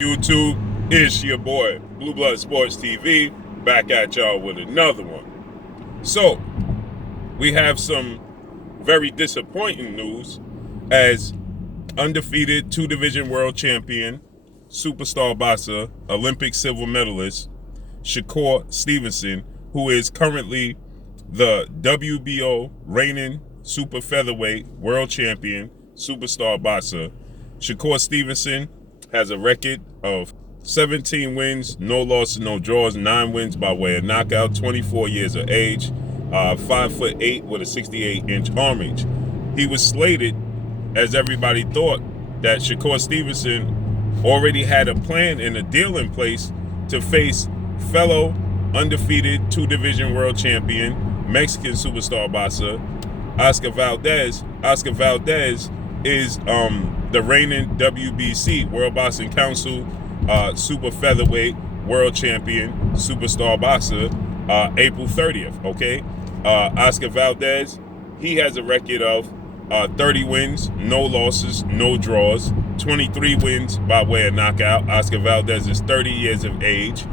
YouTube, it's your boy Blue Blood Sports TV, back at y'all with another one. So we have some very disappointing news as undefeated two-division world champion, superstar boxer, Olympic silver medalist Shakur Stevenson, who is currently the WBO reigning super featherweight world champion, superstar boxer. Shakur Stevenson has a record of 17 wins, no losses, no draws, 9 wins by way of knockout, 24 years of age, 5'8" with a 68-inch arm reach. He was slated, as everybody thought, that Shakur Stevenson already had a plan and a deal in place to face fellow undefeated two-division world champion, Mexican superstar boxer, Oscar Valdez. Oscar Valdez is the reigning WBC, World Boxing Council, super featherweight world champion, superstar boxer, April 30th, okay? Oscar Valdez, he has a record of 30 wins, no losses, no draws, 23 wins by way of knockout. Oscar Valdez is 30 years of age,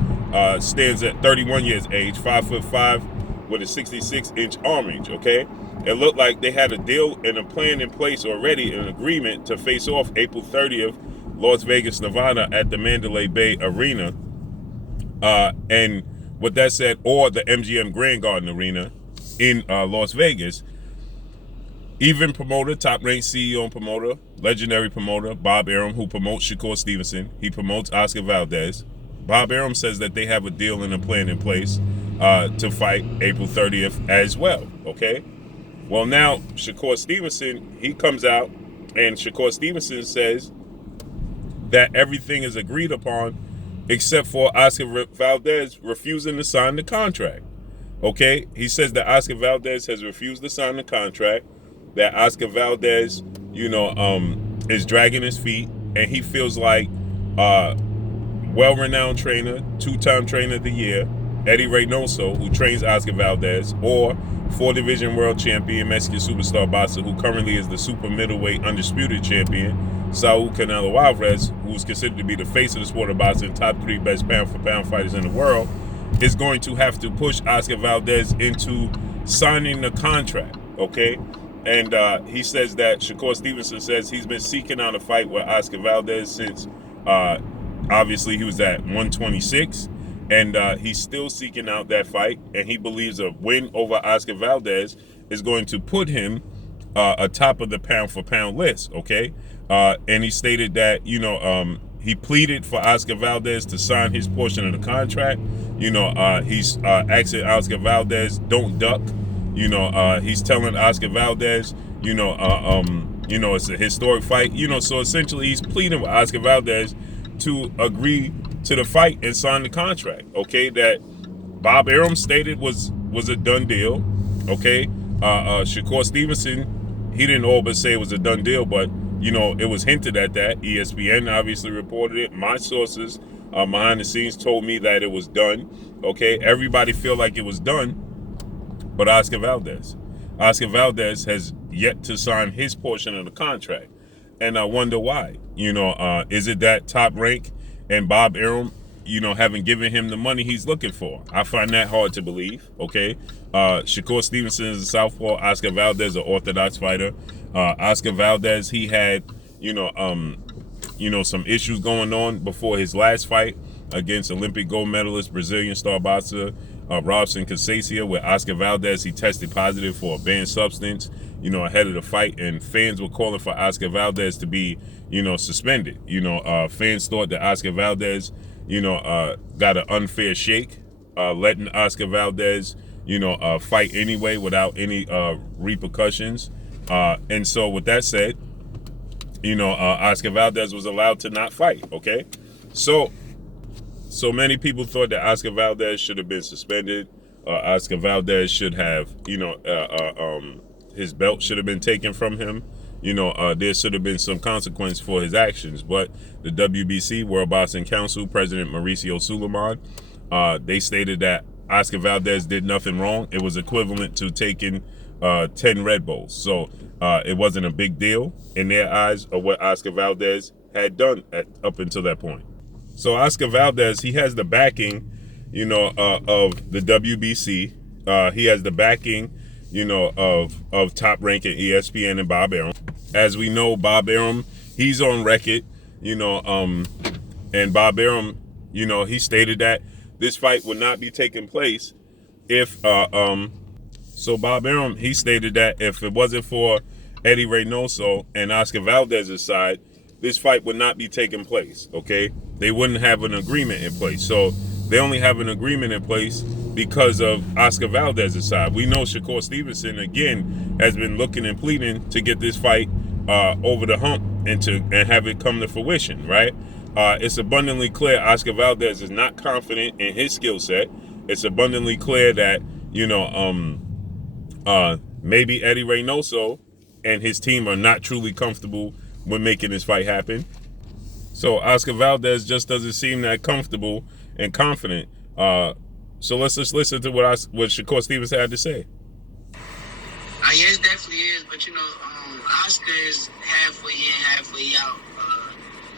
stands at 31 years of age, 5'5" with a 66-inch arm reach, okay? It looked like they had a deal and a plan in place already, an agreement to face off April 30th, Las Vegas, Nevada at the Mandalay Bay Arena. And with that said, or the MGM Grand Garden Arena in Las Vegas. Even promoter, top-ranked CEO and promoter, legendary promoter, Bob Arum, who promotes Shakur Stevenson. He promotes Oscar Valdez. Bob Arum says that they have a deal and a plan in place to fight April 30th as well, okay? Well, now Shakur Stevenson, he comes out, and Shakur Stevenson says that everything is agreed upon except for Oscar Valdez refusing to sign the contract, okay? He says that Oscar Valdez has refused to sign the contract, that Oscar Valdez, is dragging his feet, and he feels like well-renowned trainer, two-time trainer of the year, Eddie Reynoso, who trains Oscar Valdez, or four-division world champion, Mexican superstar boxer, who currently is the super middleweight undisputed champion, Saul Canelo Alvarez, who's considered to be the face of the sport of boxing, top 3 best pound-for-pound fighters in the world, is going to have to push Oscar Valdez into signing the contract, okay? And he says that Shakur Stevenson says he's been seeking out a fight with Oscar Valdez since, obviously, he was at 126. And he's still seeking out that fight. And he believes a win over Oscar Valdez is going to put him atop of the pound-for-pound list, okay? And he stated that, he pleaded for Oscar Valdez to sign his portion of the contract. He's asking Oscar Valdez, don't duck. He's telling Oscar Valdez, it's a historic fight. So essentially he's pleading with Oscar Valdez to agree to the fight and sign the contract, okay? That Bob Arum stated was a done deal, okay? Shakur Stevenson, he didn't all but say it was a done deal, but, it was hinted at that. ESPN obviously reported it. My sources behind the scenes told me that it was done, okay? Everybody feel like it was done, but Oscar Valdez has yet to sign his portion of the contract. And I wonder why. Is it that top rank and Bob Arum, haven't given him the money he's looking for? I find that hard to believe, okay? Shakur Stevenson is a southpaw. Oscar Valdez, an orthodox fighter. Oscar Valdez, he had, some issues going on before his last fight against Olympic gold medalist, Brazilian star boxer, Robson Casacia, where Oscar Valdez, he tested positive for a banned substance, ahead of the fight, and fans were calling for Oscar Valdez to be, suspended. Fans thought that Oscar Valdez, got an unfair shake, letting Oscar Valdez, fight anyway without any repercussions. And so with that said, Oscar Valdez was allowed to not fight, okay? So many people thought that Oscar Valdez should have been suspended. Oscar Valdez should have, his belt should have been taken from him. There should have been some consequence for his actions. But the WBC, World Boxing Council, President Mauricio Suleiman, they stated that Oscar Valdez did nothing wrong. It was equivalent to taking 10 Red Bulls. So it wasn't a big deal in their eyes of what Oscar Valdez had done up until that point. So Oscar Valdez, he has the backing, of the WBC. He has the backing, of Top Rank at ESPN and Bob Arum. As we know, Bob Arum, he's on record, and Bob Arum, he stated that this fight would not be taking place if, so Bob Arum, he stated that if it wasn't for Eddie Reynoso and Oscar Valdez's side, this fight would not be taking place, okay? They wouldn't have an agreement in place. So they only have an agreement in place because of Oscar Valdez's side. We know Shakur Stevenson, again, has been looking and pleading to get this fight over the hump and have it come to fruition, right? It's abundantly clear Oscar Valdez is not confident in his skill set. It's abundantly clear that, maybe Eddie Reynoso and his team are not truly comfortable with making this fight happen. So Oscar Valdez just doesn't seem that comfortable and confident. So let's just listen to what Shakur Stevenson had to say. Yeah, it definitely is, but Oscar is halfway in, halfway out.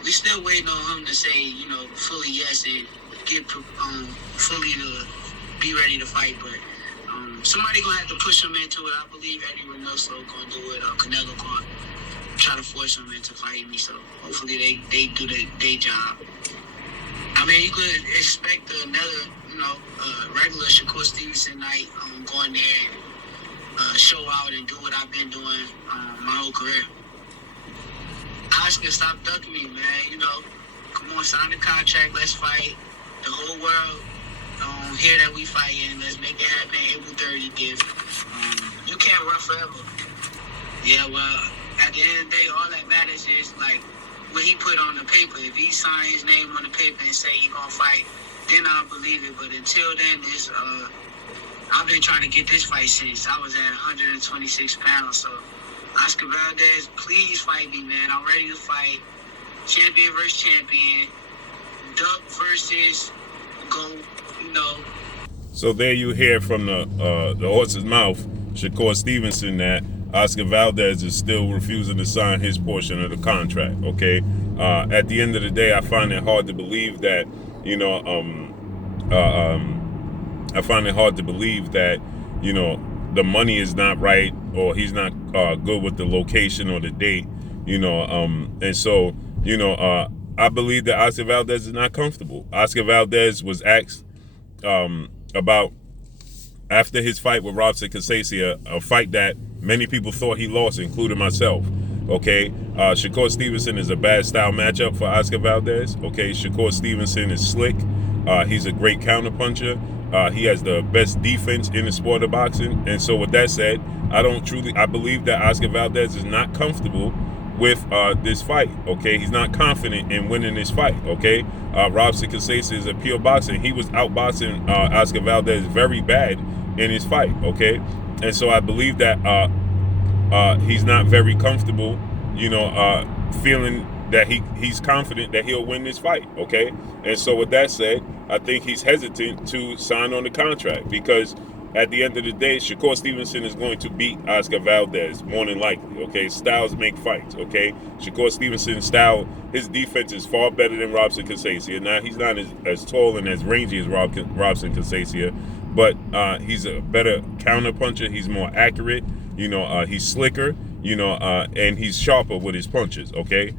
We still waiting on him to say, fully yes and get fully to be ready to fight. But somebody gonna have to push him into it. I believe Eddie Reynoso gonna do it. Canelo gonna try to force him into fighting me. So hopefully they do their job. I mean, you could expect another, regular Shakur Stevenson night. Going there and show out and do what I've been doing my whole career. Oscar, stop ducking me, man. Come on, sign the contract. Let's fight. The whole world hear that we fighting. Let's make it happen. April 30th. You can't run forever. Yeah, well, at the end of the day, all that matters is like what he put on the paper. If he sign his name on the paper and say he gonna fight, then I'll believe it. But until then, I've been trying to get this fight since I was at 126 pounds. So, Oscar Valdez, please fight me, man. I'm ready to fight. Champion versus champion. Duck versus GOAT, So there you hear from the horse's mouth, Shakur Stevenson, that Oscar Valdez is still refusing to sign his portion of the contract, okay? At the end of the day, I find it hard to believe that, I find it hard to believe that, the money is not right or he's not good with the location or the date, and so, I believe that Oscar Valdez is not comfortable. Oscar Valdez was asked about after his fight with Robson Casacia, a fight that many people thought he lost, including myself. Okay, Shakur Stevenson is a bad style matchup for Oscar Valdez. Okay, Shakur Stevenson is slick. He's a great counterpuncher. He has the best defense in the sport of boxing. And so with that said, I believe that Oscar Valdez is not comfortable with this fight. Okay, he's not confident in winning this fight. Okay, Robson Casacia is a pure boxer. He was outboxing Oscar Valdez very bad in his fight. Okay, and so I believe that he's not very comfortable, feeling that he's confident that he'll win this fight. Okay, and so with that said, I think he's hesitant to sign on the contract because at the end of the day, Shakur Stevenson is going to beat Oscar Valdez more than likely. Okay, styles make fights. Okay, Shakur Stevenson's style, his defense is far better than Robson Casacia. Now he's not as tall and as rangy as Robson Casacia, but he's a better counterpuncher. He's more accurate. He's slicker. And he's sharper with his punches. Okay,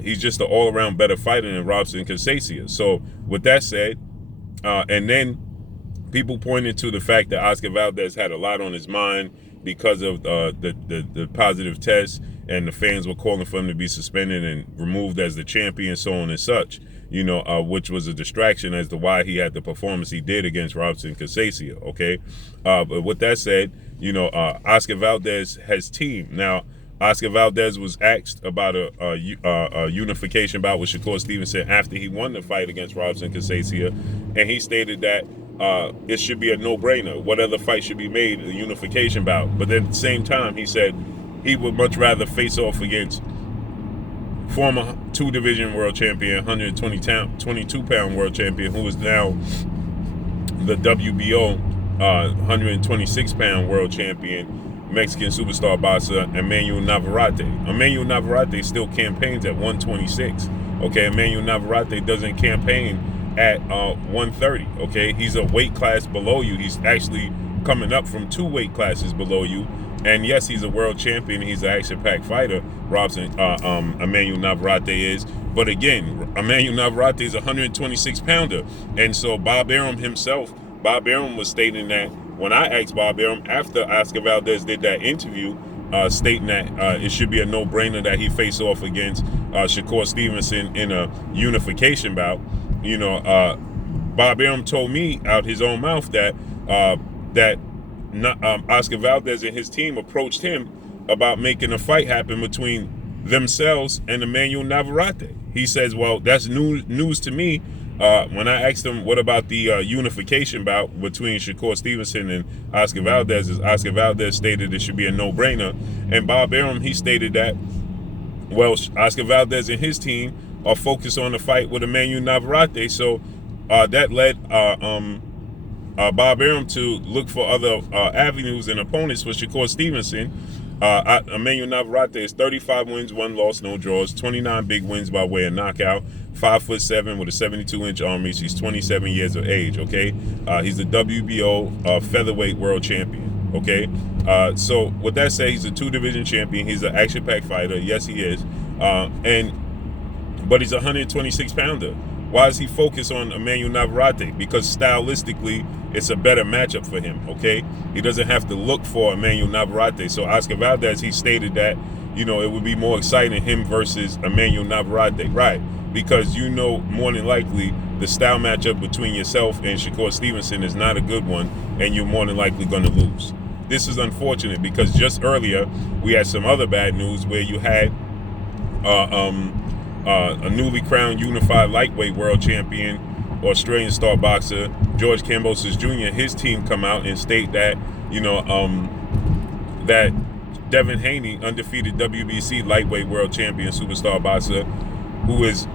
he's just an all-around better fighter than Robson Casacia. So with that said, and then people pointed to the fact that Oscar Valdez had a lot on his mind because of the positive test, and the fans were calling for him to be suspended and removed as the champion, so on and such, which was a distraction as to why he had the performance he did against Robson Casacia, okay? But with that said, Oscar Valdez has team. Now, Oscar Valdez was asked about a unification bout with Shakur Stevenson after he won the fight against Robson Casacia, and he stated that it should be a no-brainer. What other fight should be made, a unification bout? But at the same time, he said he would much rather face off against former 2-division world champion, 122-pound world champion, who is now the WBO 126-pound world champion, Mexican superstar boxer Emmanuel Navarrete. Emmanuel Navarrete still campaigns at 126. Okay, Emmanuel Navarrete doesn't campaign at 130. Okay, he's a weight class below you. He's actually coming up from 2 weight classes below you. And yes, he's a world champion. He's an action-packed fighter. Emmanuel Navarrete is. But again, Emmanuel Navarrete is a 126-pounder. And so Bob Arum himself, Bob Arum was stating that when I asked Bob Arum after Oscar Valdez did that interview, stating that it should be a no-brainer that he face off against Shakur Stevenson in a unification bout. Bob Arum told me out his own mouth that Oscar Valdez and his team approached him about making a fight happen between themselves and Emmanuel Navarrete. He says, well, that's news to me. When I asked him, what about the unification bout between Shakur Stevenson and Oscar Valdez, Oscar Valdez stated it should be a no-brainer. And Bob Arum, he stated that, well, Oscar Valdez and his team are focused on the fight with Emmanuel Navarrete. So that led Bob Arum to look for other avenues and opponents for Shakur Stevenson. Emmanuel Navarrete is 35 wins, 1 loss, no draws, 29 big wins by way of knockout, 5'7" with a 72-inch arm reach. He's 27 years of age, okay? He's the WBO featherweight world champion, okay? So with that said, he's a 2-division champion. He's an action-packed fighter. Yes, he is. But he's a 126-pounder. Why does he focus on Emmanuel Navarrete? Because stylistically, it's a better matchup for him, okay? He doesn't have to look for Emmanuel Navarrete. So Oscar Valdez, he stated that, it would be more exciting him versus Emmanuel Navarrete, right? Because more than likely the style matchup between yourself and Shakur Stevenson is not a good one, and you're more than likely going to lose. This is unfortunate because just earlier we had some other bad news where you had a newly crowned unified lightweight world champion, Australian star boxer George Kambosos Jr., his team come out and state that, that Devin Haney, undefeated WBC lightweight world champion superstar boxer, who is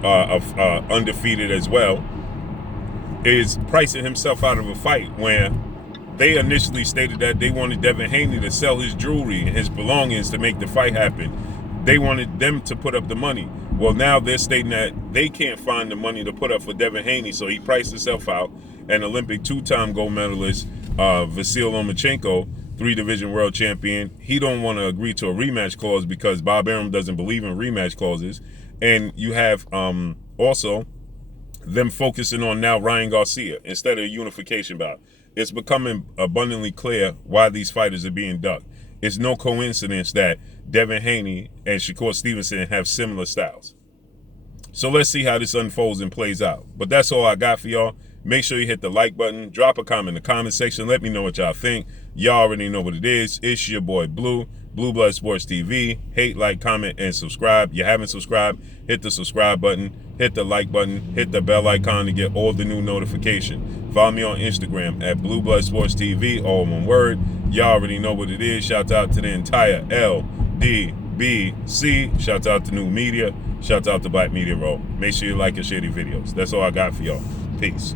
undefeated as well, is pricing himself out of a fight where they initially stated that they wanted Devin Haney to sell his jewelry and his belongings to make the fight happen. They wanted them to put up the money. Well, now they're stating that they can't find the money to put up for Devin Haney, so he priced himself out. And Olympic 2-time gold medalist Vasyl Lomachenko, 3-division world champion, he don't want to agree to a rematch clause because Bob Arum doesn't believe in rematch clauses. And you have also them focusing on now Ryan Garcia instead of a unification bout. It's becoming abundantly clear why these fighters are being ducked. It's no coincidence that Devin Haney and Shakur Stevenson have similar styles. So let's see how this unfolds and plays out. But that's all I got for y'all. Make sure you hit the like button. Drop a comment in the comment section. Let me know what y'all think. Y'all already know what it is. It's your boy Blue, Blue Blood Sports TV. Hate, like, comment, and subscribe. You haven't subscribed, hit the subscribe button. Hit the like button. Hit the bell icon to get all the new notifications. Follow me on Instagram at Blue Blood Sports TV, all one word. Y'all already know what it is. Shout out to the entire LDBC. Shout out to New Media. Shout out to Black Media Row. Make sure you like and share these videos. That's all I got for y'all. Peace.